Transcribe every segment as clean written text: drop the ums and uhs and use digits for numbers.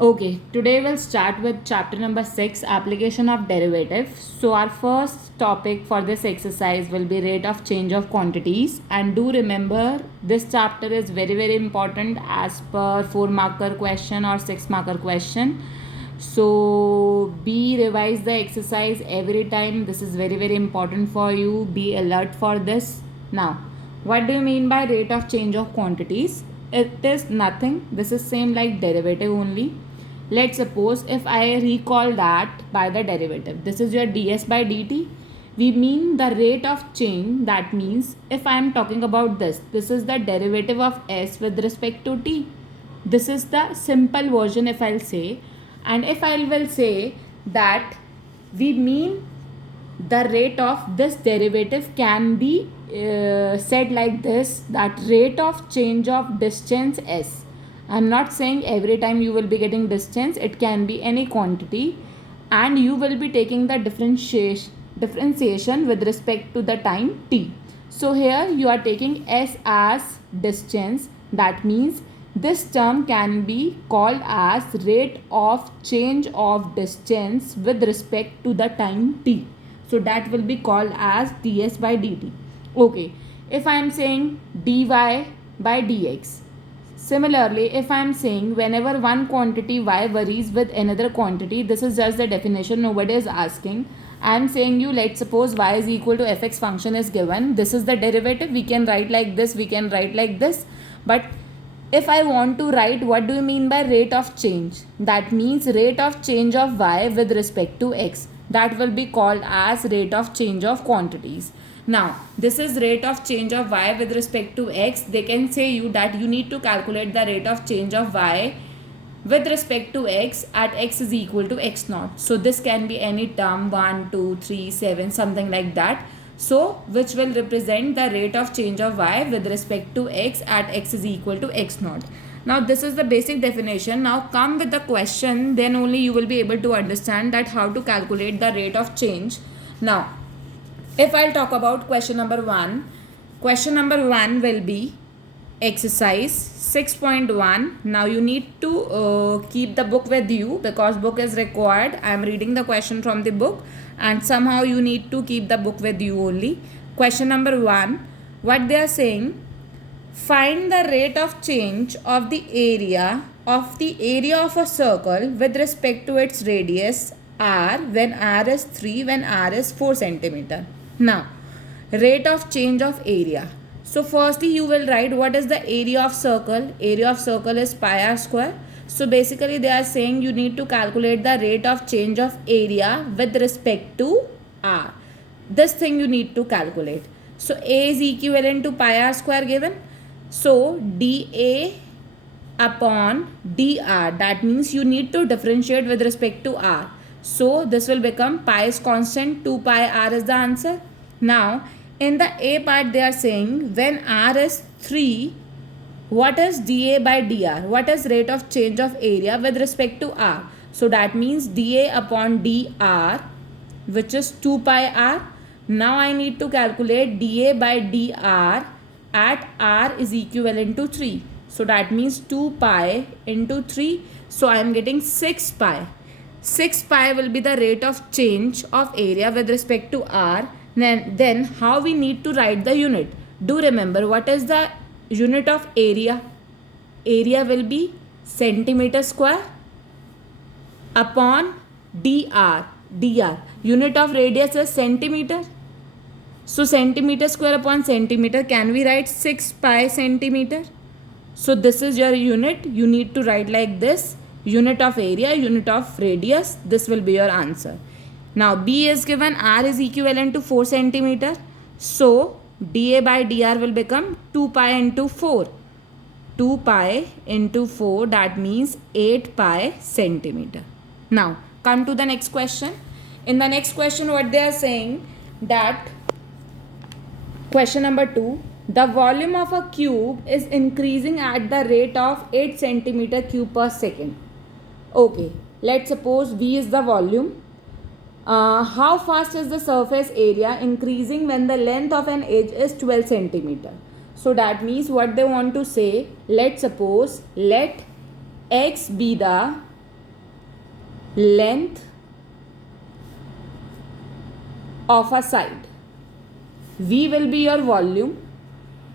Okay, today we'll start with chapter number 6, application of derivative. So our first topic for this exercise will be rate of change of quantities, and do remember this chapter is very important as per 4 marker question or 6 marker question. So be revise the exercise every time. This is very important for you. Be alert for this. Now, what do you mean by rate of change of quantities? It is nothing. This is same like derivative only. Let's suppose if I recall that by the derivative, this is your ds by dt. We mean the rate of change. That means if I am talking about this is the derivative of s with respect to t. This is the simple version if I'll say. And if I will say that we mean the rate of this derivative can be said like this, that rate of change of distance s. I'm not saying every time you will be getting distance, it can be any quantity, and you will be taking the differentiation with respect to the time t. So here you are taking s as distance. That means this term can be called as rate of change of distance with respect to the time t. So that will be called as ds by dt. Okay, if I am saying dy by dx. Similarly, if I am saying whenever one quantity y varies with another quantity, this is just the definition, nobody is asking. I am saying you, let's suppose y is equal to fx function is given. This is the derivative. We can write like this, we can write like this. But if I want to write what do you mean by rate of change? That means rate of change of y with respect to x. That will be called as rate of change of quantities. Now, this is rate of change of y with respect to x. They can say you that you need to calculate the rate of change of y with respect to x at x is equal to x naught. So this can be any term 1, 2, 3, 7, something like that. So which will represent the rate of change of y with respect to x at x is equal to x naught. Now this is the basic definition. Now come with the question, then only you will be able to understand that how to calculate the rate of change. Now if I'll talk about question number 1, question number 1 will be exercise 6.1. Now you need to keep the book with you because book is required. I am reading the question from the book and somehow you need to keep the book with you only. Question number 1, what they are saying, find the rate of change of the area of a circle with respect to its radius r when r is 3, when r is 4 centimeter. Now, rate of change of area. So, firstly, you will write what is the area of circle. Area of circle is pi r square. So, basically, they are saying you need to calculate the rate of change of area with respect to r. This thing you need to calculate. So, A is equivalent to pi r square given. So, dA upon dr. That means you need to differentiate with respect to r. So this will become pi is constant, 2 pi r is the answer. Now in the A part they are saying when r is 3, what is dA by dr? What is rate of change of area with respect to r? So that means dA upon dr, which is 2 pi r. Now I need to calculate dA by dr at r is equivalent to 3. So that means 2 pi into 3. So I am getting 6 pi. 6 pi will be the rate of change of area with respect to r. Then how we need to write the unit? Do remember what is the unit of area? Area will be centimeter square upon dr. Unit of radius is centimeter. So centimeter square upon centimeter, can we write 6 pi centimeter? So this is your unit. You need to write like this. Unit of area, unit of radius. This will be your answer. Now B is given, R is equivalent to 4 centimeter. So dA by dr will become 2 pi into 4. 2 pi into 4, that means 8 pi centimeter. Now come to the next question. In the next question what they are saying that question number 2, the volume of a cube is increasing at the rate of 8 centimeter cube per second. Okay, let's suppose V is the volume. How fast is the surface area increasing when the length of an edge is 12 centimeter? So that means what they want to say, let's suppose let x be the length of a side. V will be your volume.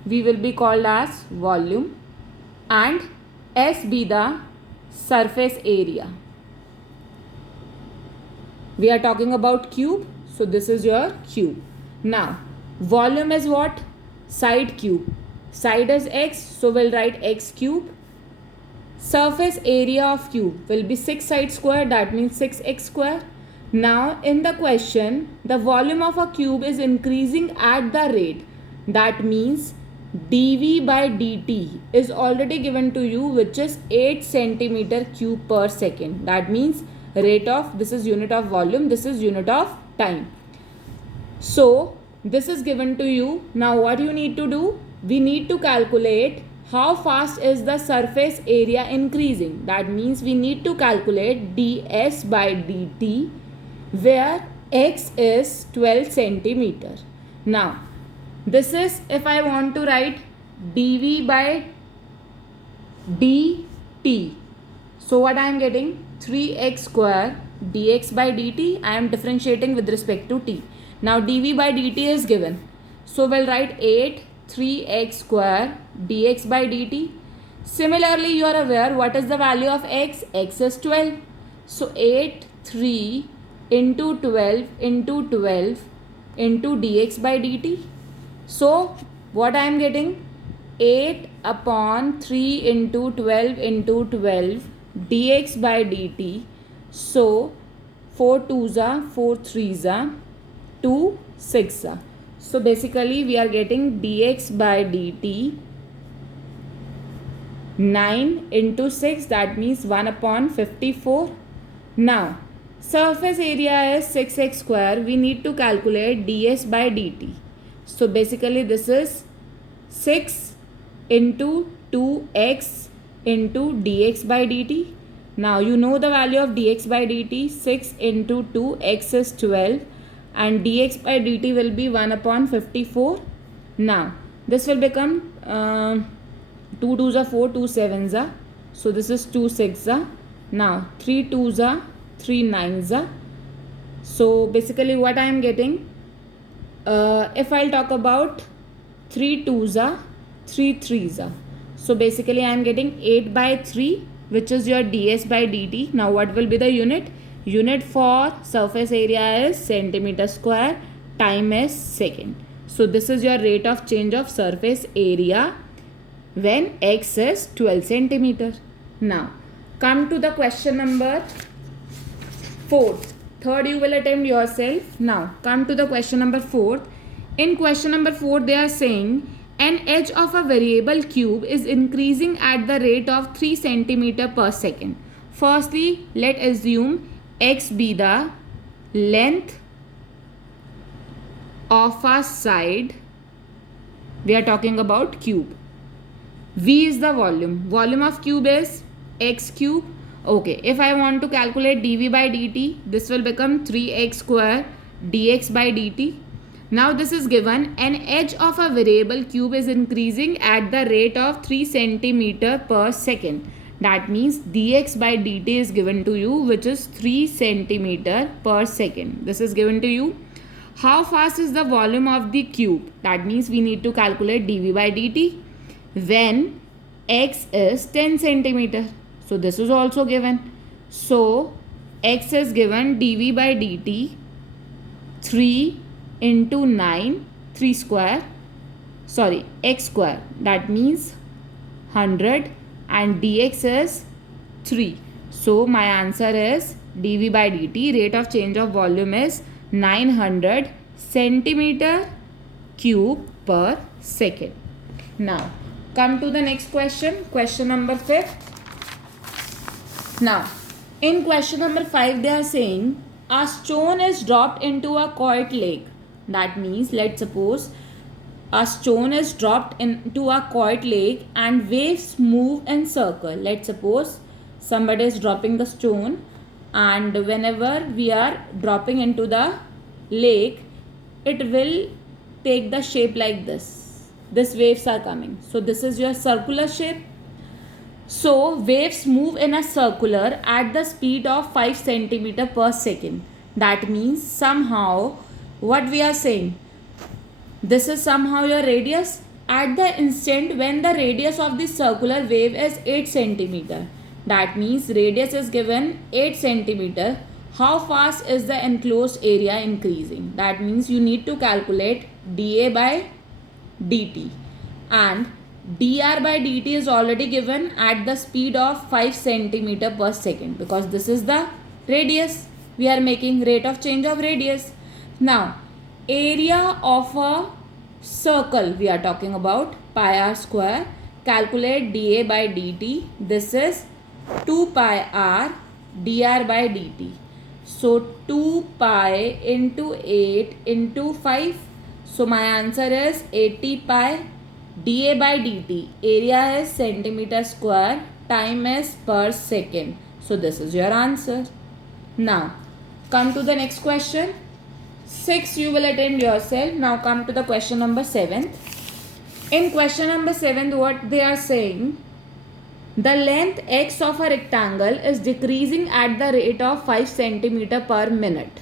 V will be called as volume, and S be the surface area. We are talking about cube, so this is your cube. Now, volume is what? Side cube. Side is x, so we'll write x cube. Surface area of cube will be 6 side square, that means 6x square. Now, in the question, the volume of a cube is increasing at the rate. That means dV by dt is already given to you, which is 8 centimeter cube per second. That means rate of, this is unit of volume, this is unit of time. So this is given to you. Now what you need to do? We need to calculate how fast is the surface area increasing. That means we need to calculate ds by dt, where x is 12 centimeter. Now this is, if I want to write dv by dt, so what I am getting? 3x square dx by dt. I am differentiating with respect to t. Now dv by dt is given, so we'll write 8 3x square dx by dt. Similarly, you are aware what is the value of x? X is 12. So 8 3 into 12 into 12 into dx by dt. So what I am getting? 8 upon 3 into 12 into 12 dx by dt. So 4 2s are 4 3s are 2 6 are. So basically we are getting dx by dt 9 into 6, that means 1 upon 54. Now surface area is 6x square. We need to calculate ds by dt. So basically this is 6 into 2x into dx by dt. Now you know the value of dx by dt. 6 into 2, x is 12, and dx by dt will be 1 upon 54. Now this will become 2 2s are 4, 2 7s are. So this is 2 6s are. Now 3 2s are 3 9s are. So basically what I am getting, if I'll talk about 3 2s are 3 3s are. So basically I am getting 8 by 3, which is your ds by dt. Now what will be the unit? Unit for surface area is centimeter square, time is second. So this is your rate of change of surface area when x is 12 centimeter. Now come to the question number 4. Third you will attempt yourself. Now come to the question number 4. In question number 4 they are saying an edge of a variable cube is increasing at the rate of 3 centimeter per second. Firstly, let assume x be the length of a side. We are talking about cube. V is the volume. Volume of cube is x cube. Okay, if I want to calculate dv by dt, this will become 3x square dx by dt. Now this is given, an edge of a variable cube is increasing at the rate of 3 centimeter per second. That means dx by dt is given to you, which is 3 centimeter per second. This is given to you. How fast is the volume of the cube? That means we need to calculate dv by dt when x is 10 centimeter. So this is also given. So x is given dv by dt 3 into 9, 3 square, sorry, x square, that means 100, and dx is 3. So my answer is dv by dt, rate of change of volume is 900 centimeter cube per second. Now come to the next question, question number 5. Now in question number 5 they are saying a stone is dropped into a quiet lake. That means let's suppose a stone is dropped into a quiet lake and waves move in circle. Let's suppose somebody is dropping the stone, and whenever we are dropping into the lake, it will take the shape like this. These waves are coming. So this is your circular shape. So waves move in a circular at the speed of 5 centimeter per second. That means somehow what we are saying, this is somehow your radius. At the instant when the radius of the circular wave is 8 centimeter, that means radius is given 8 centimeter. How fast is the enclosed area increasing? That means you need to calculate dA by dt, and dr by dt is already given at the speed of 5 centimeter per second, because this is the radius. We are making rate of change of radius. Now area of a circle we are talking about, pi r square. Calculate dA by dt. This is 2 pi r dr by dt. So 2 pi into 8 into 5. So my answer is 80 pi. dA by dt. Area is centimeter square. Time is per second. So this is your answer. Now come to the next question. 6 you will attend yourself. Now come to the question number 7. In question number 7, what they are saying, the length x of a rectangle is decreasing at the rate of 5 centimeter per minute.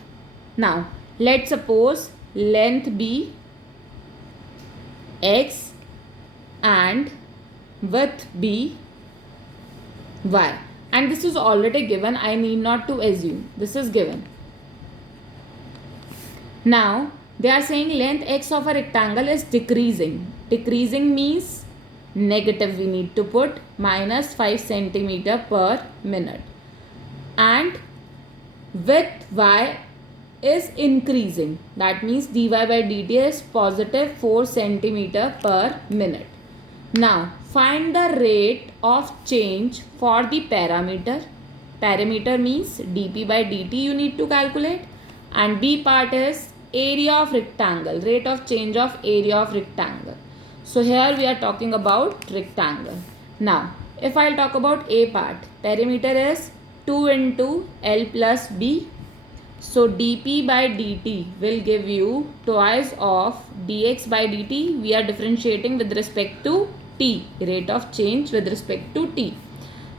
Now let's suppose length be x and width be y, and this is already given. I need not to assume, this is given. Now they are saying length x of a rectangle is decreasing. Decreasing means negative, we need to put minus 5 centimeter per minute, and width y is increasing. That means dy by dt is positive 4 centimeter per minute. Now find the rate of change for the parameter. Parameter means dp by dt you need to calculate, and b part is area of rectangle, rate of change of area of rectangle. So here we are talking about rectangle. Now if I'll talk about a part, perimeter is 2 into L plus B. So dp by dt will give you twice of dx by dt. We are differentiating with respect to t, rate of change with respect to t.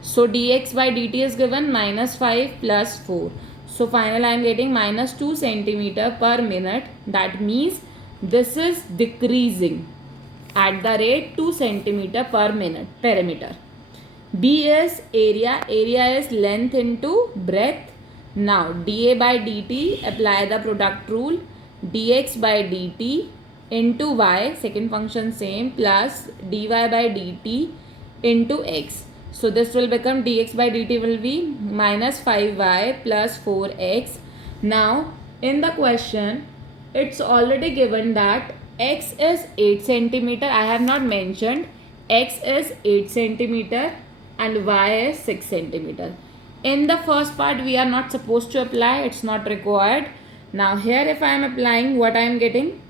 So dx by dt is given minus 5 plus 4. So final I am getting minus 2 centimeter per minute. That means this is decreasing at the rate 2 centimeter per minute. Perimeter. B is area. Area is length into breadth. Now dA by dt, apply the product rule. dx by dt into y, second function same, plus dy by dt into x. So this will become dx by dt will be minus 5y plus 4x. Now in the question it's already given that x is 8 centimeter. I have not mentioned. X is 8 centimeter and y is 6 centimeter. In the first part we are not supposed to apply, it's not required. Now here if I am applying, what I am getting,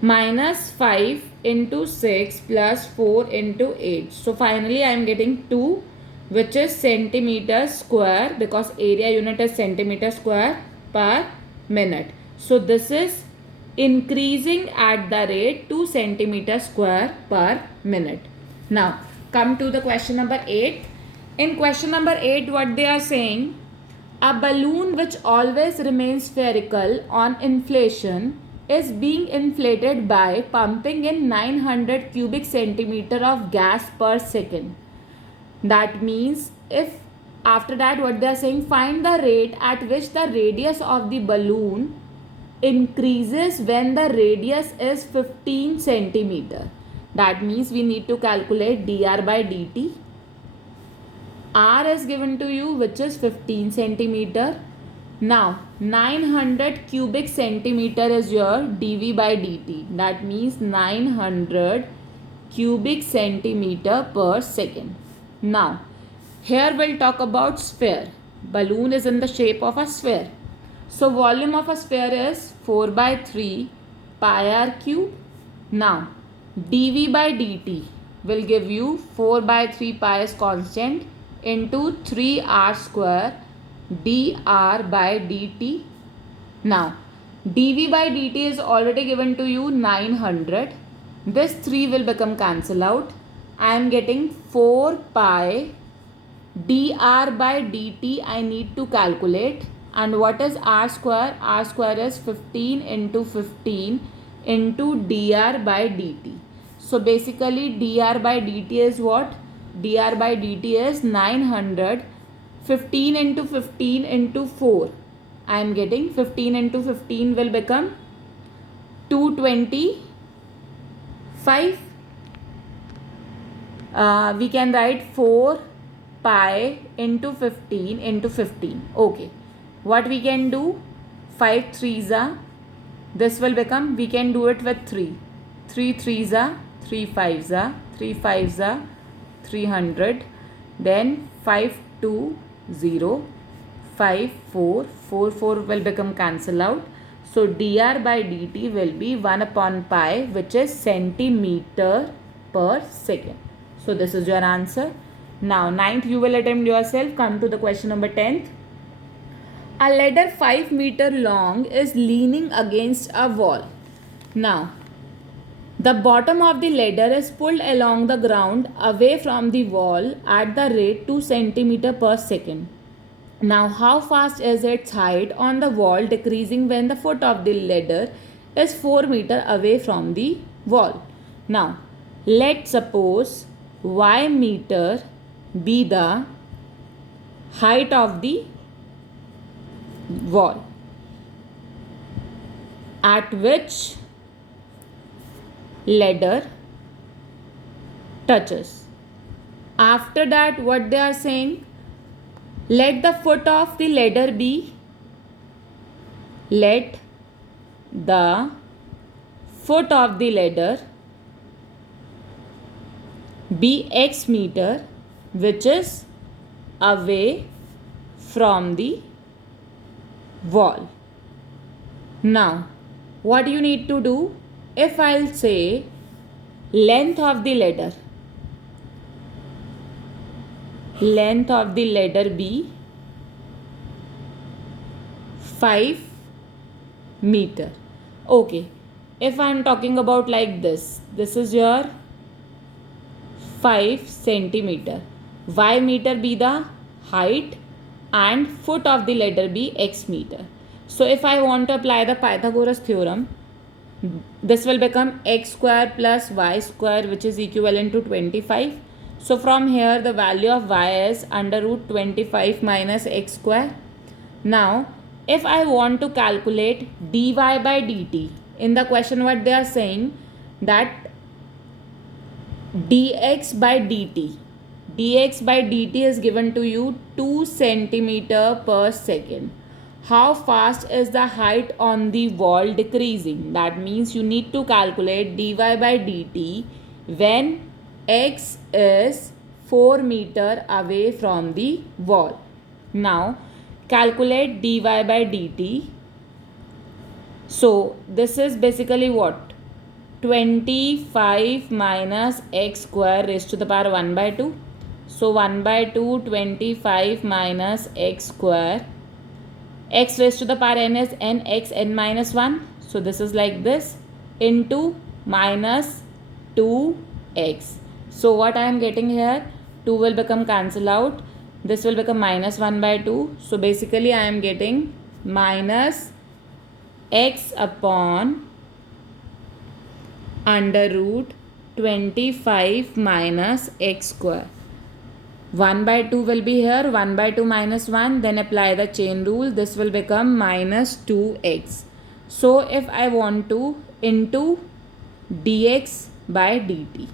minus 5 into 6 plus 4 into 8. So finally I am getting 2, which is centimeter square, because area unit is centimeter square per minute. So this is increasing at the rate 2 centimeter square per minute. Now come to the question number 8. In question number 8, what they are saying, a balloon which always remains spherical on inflation is being inflated by pumping in 900 cubic centimeter of gas per second. That means if after that what they are saying, find the rate at which the radius of the balloon increases when the radius is 15 centimeter. That means we need to calculate dr by dt. R is given to you, which is 15 centimeter. Now 900 cubic centimeter is your dv by dt. That means 900 cubic centimeter per second. Now here we'll talk about sphere. Balloon is in the shape of a sphere. So volume of a sphere is 4 by 3 pi r cube. Now dv by dt will give you 4 by 3 pi is constant into 3r square dr by dt. Now dv by dt is already given to you 900. This 3 will become cancel out. I am getting 4 pi dr by dt I need to calculate. And what is r square? R square is 15 into 15 into dr by dt. So basically dr by dt is what? Dr by dt is 900. 15 into 15 into 4. I am getting 15 into 15 will become 225. We can write 4 pi into 15 into 15. Okay. What we can do? 5 3s are. This will become, we can do it with 3. 3 3s are, 3 5s are, 3 5s are, 300. Then 5 2 0, 5 4, 4 4 will become cancel out. So dr by dt will be 1 upon pi, which is centimeter per second. So this is your answer. Now 9th you will attempt yourself. Come to the question number 10th. A ladder 5 meter long is leaning against a wall. Now the bottom of the ladder is pulled along the ground away from the wall at the rate 2 centimeter per second. Now how fast is its height on the wall decreasing when the foot of the ladder is 4 meter away from the wall? Now let's suppose y meter be the height of the wall at which ladder touches. After that, what they are saying? Let the foot of the ladder be, let the foot of the ladder be x meter, which is away from the wall. Now, what you need to do? If I'll say length of the ladder be 5 meter. Okay. If I am talking about like this is your 5 centimeter. Y meter be the height and foot of the ladder be x meter. So if I want to apply the Pythagoras theorem, this will become x square plus y square, which is equivalent to 25. So from here the value of y is under root 25 minus x square. Now if I want to calculate dy by dt, in the question what they are saying that dx by dt is given to you 2 centimeter per second. How fast is the height on the wall decreasing? That means you need to calculate dy by dt when x is 4 meter away from the wall. Now calculate dy by dt. So this is basically what? 25 minus x square raised to the power 1 by 2. So 1 by 2, 25 minus x square. X raised to the power n is n x n minus 1. So this is like this into minus 2x. So what I am getting here? 2 will become cancel out. This will become minus 1 by 2. So basically I am getting minus x upon under root 25 minus x square. 1 by 2 will be here, 1 by 2 minus 1, then apply the chain rule, this will become minus 2x. So if I want to into dx by dt.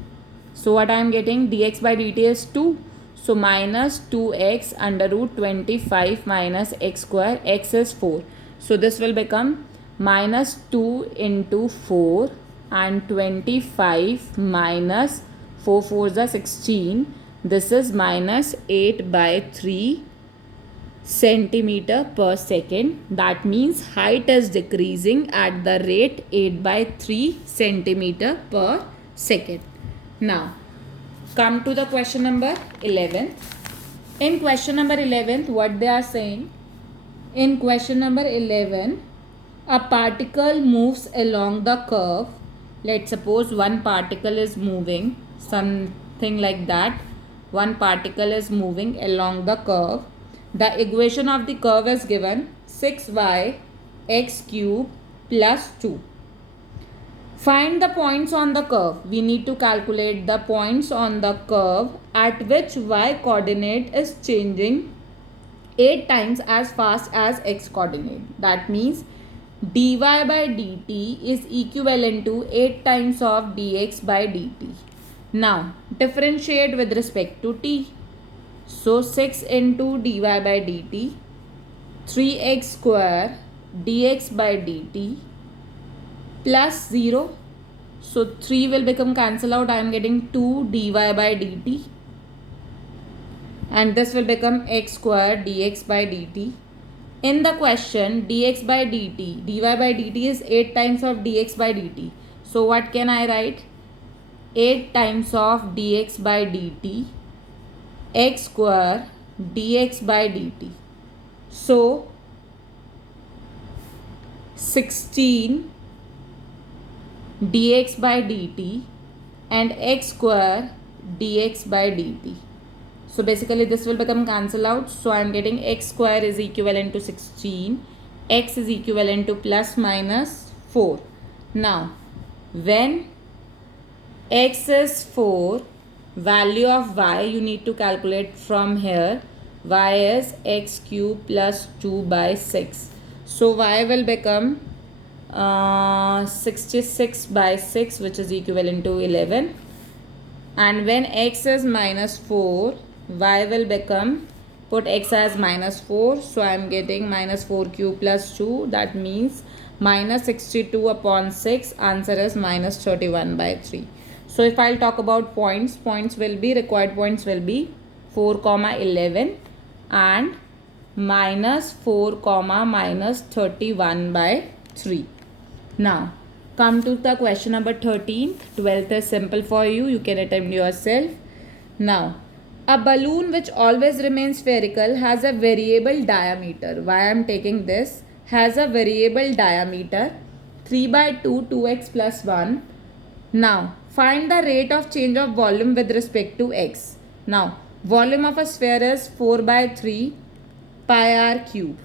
So what I am getting? Dx by dt is 2. So minus 2x under root 25 minus x square, x is 4. So this will become minus 2 into 4 and 25 minus 4 4s are 16. This is minus 8 by 3 centimeter per second. That means height is decreasing at the rate 8 by 3 centimeter per second. Now come to the question number 11. In question number 11, what they are saying? In question number 11, a particle moves along the curve. Let's suppose one particle is moving, some something like that. One particle is moving along the curve. The equation of the curve is given 6y x cube plus 2. Find the points on the curve. We need to calculate the points on the curve at which y coordinate is changing 8 times as fast as x coordinate. That means dy by dt is equivalent to 8 times of dx by dt. Now differentiate with respect to t. So 6 into dy by dt, 3x square dx by dt plus 0. So 3 will become cancel out. I am getting 2 dy by dt. And this will become x square dx by dt. In the question, dx by dt, dy by dt is 8 times of dx by dt. So what can I write? 8 times of dx by dt, x square dx by dt. So 16 dx by dt and x square dx by dt. So basically this will become cancel out. So I am getting x square is equivalent to 16. X is equivalent to plus minus 4. Now when x is 4, value of y you need to calculate from here. Y is x cube plus 2 by 6. So y will become 66 by 6, which is equivalent to 11. And when x is minus 4, y will become, put x as minus 4. So I am getting minus 4 cube plus 2. That means minus 62 upon 6. Answer is minus 31 by 3. So if I'll talk about points, required points will be 4, 11 and minus 4, minus 31 by 3. Now come to the question number 13. 12th is simple for you. You can attempt yourself. Now a balloon which always remains spherical has a variable diameter. Why I am taking this? Has a variable diameter 3 by 2, 2x plus 1. Now find the rate of change of volume with respect to x. Now volume of a sphere is 4 by 3 pi r cube.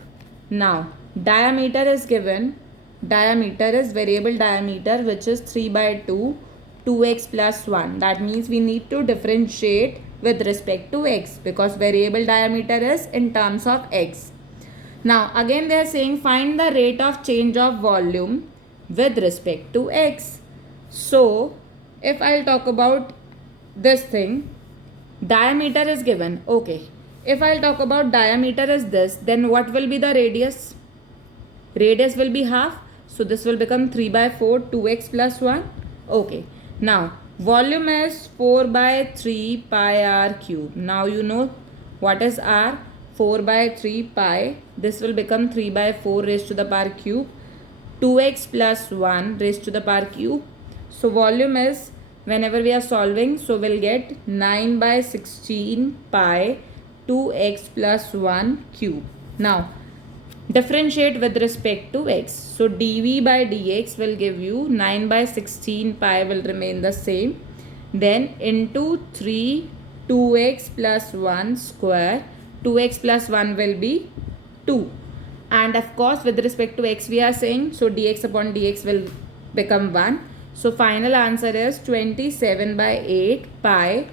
Now diameter is given. Diameter is variable diameter, which is 3 by 2, 2x plus 1. That means we need to differentiate with respect to x because variable diameter is in terms of x. Now again they are saying find the rate of change of volume with respect to x. So if I'll talk about this thing, diameter is given. Okay. If I'll talk about diameter is this, then what will be the radius? Radius will be half. So this will become 3 by 4, 2x plus 1. Okay. Now volume is 4 by 3 pi r cube. Now you know what is r? 4 by 3 pi. This will become 3 by 4 raised to the power cube. 2x plus 1 raised to the power cube. So volume is, whenever we are solving, so we'll get 9 by 16 pi 2x plus 1 cube. Now differentiate with respect to x. So dv by dx will give you 9 by 16 pi will remain the same. Then into 3 2x plus 1 square. 2x plus 1 will be 2. And of course with respect to x we are saying, so dx upon dx will become 1. So final answer is 27 by 8 pi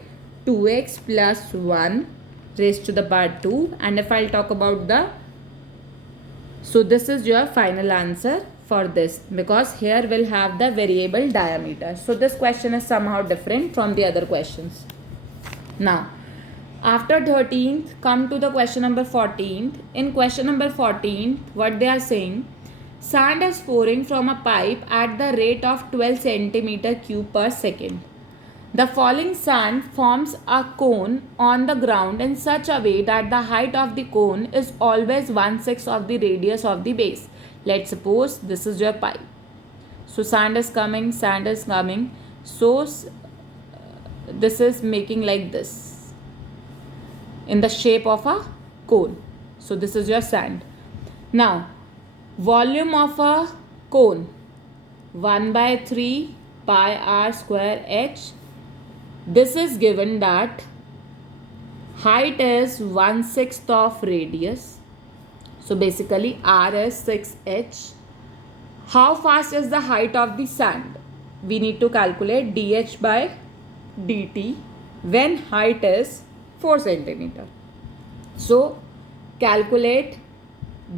2x plus 1 raised to the power 2. And if I'll talk about the, so this is your final answer for this because here we'll have the variable diameter. So this question is somehow different from the other questions. Now after 13th, come to the question number 14th. In question number 14th, what they are saying, sand is pouring from a pipe at the rate of 12 centimeter cube per second. The falling sand forms a cone on the ground in such a way that the height of the cone is always 1/6 of the radius of the base. Let's suppose this is your pipe. So sand is coming. So this is making like this in the shape of a cone. So this is your sand. Now volume of a cone 1 by 3 pi r square h. This is given that height is 1/6 of radius. So basically R is 6h. How fast is the height of the sand? We need to calculate dH by dt when height is 4 centimeter. So calculate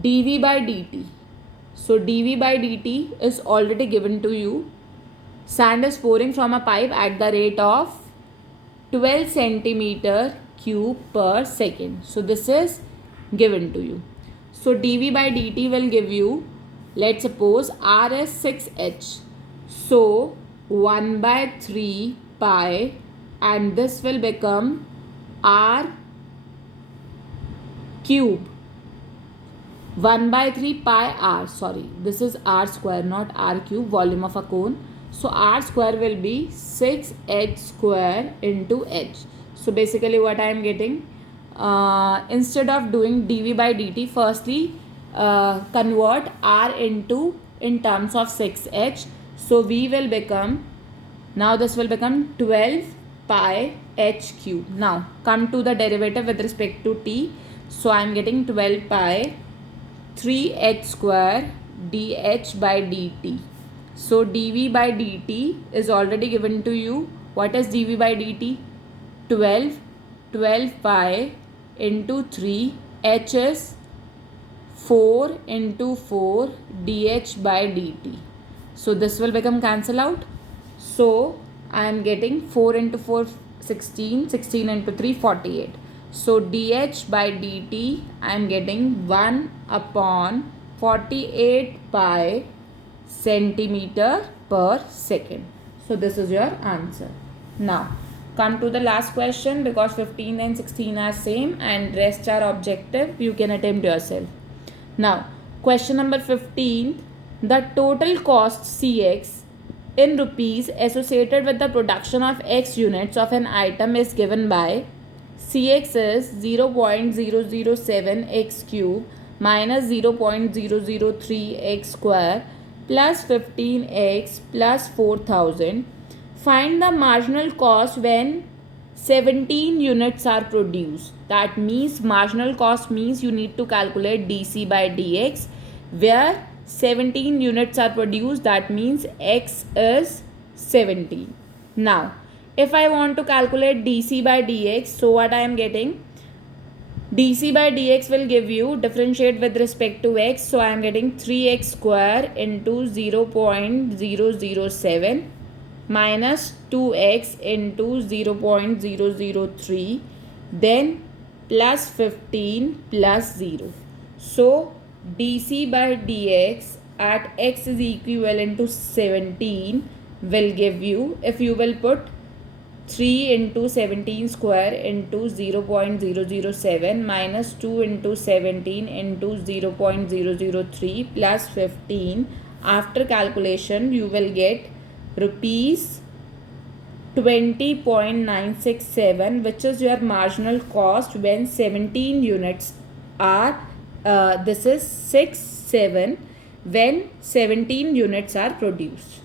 dV by dt. So dV by dt is already given to you. Sand is pouring from a pipe at the rate of 12 centimeter cube per second. So this is given to you. So dV by dt will give you, let's suppose R is 6h. So 1 by 3 pi, and this will become R cube. 1 by 3 pi r, sorry, this is r square, not r cube, volume of a cone. So r square will be 6h square into h. So basically what I am getting, instead of doing dV by dt, firstly convert r into in terms of 6h. So we will become, now this will become 12 pi h cube. Now come to the derivative with respect to t. So I am getting 12 pi 3h square dH by dt. So dV by dt is already given to you. What is dV by dt? 12 pi into 3, h is 4 into 4 dH by dt. So this will become cancel out. So I am getting 4 into 4 16, 16 into 3 48. So dH by dt I am getting 1 upon 48 pi centimeter per second. So this is your answer. Now come to the last question, because 15 and 16 are same and rest are objective. You can attempt yourself. Now question number 15. The total cost Cx in rupees associated with the production of x units of an item is given by Cx is 0.007 x cube minus 0.003 x square plus 15x plus 4000. Find the marginal cost when 17 units are produced. That means marginal cost means you need to calculate dC by dx, where 17 units are produced. That means x is 17. Now if I want to calculate dC by dx, so what I am getting, dC by dx will give you differentiate with respect to x. So I am getting 3x square into 0.007 minus 2x into 0.003, then plus 15 plus 0. So dC by dx at x is equivalent to 17 will give you, if you will put 3 into 17 square into 0.007 minus 2 into 17 into 0.003 plus 15, after calculation you will get rupees 20.967, which is your marginal cost when 17 units are this is 67 when 17 units are produced.